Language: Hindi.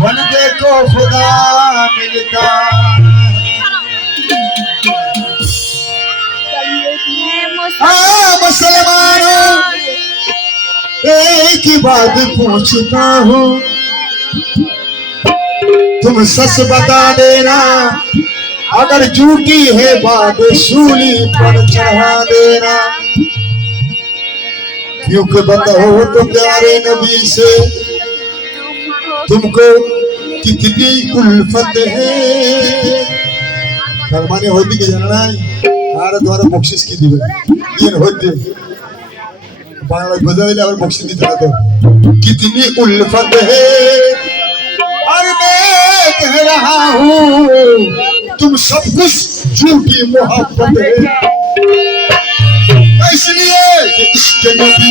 बंदे को खुदा मिलता। मुसलमानों, एक ही बात पूछता हूँ। तुम सच बता देना, अगर झूठी है बात सूली पर चढ़ा देना। क्योंकि बताओ तो प्यारे नबी से तुमको कितनी उल्फत है। भगवान होती की जनना आर द्वारा बक्षीस की दी ये होती। बांगला बजावेला और बक्षीस दी जाते तो। कितनी उल्फत है। और मैं कह रहा हूँ, तुम सब कुछ झूठी मोहब्बत है। तो इसलिए इसके नबी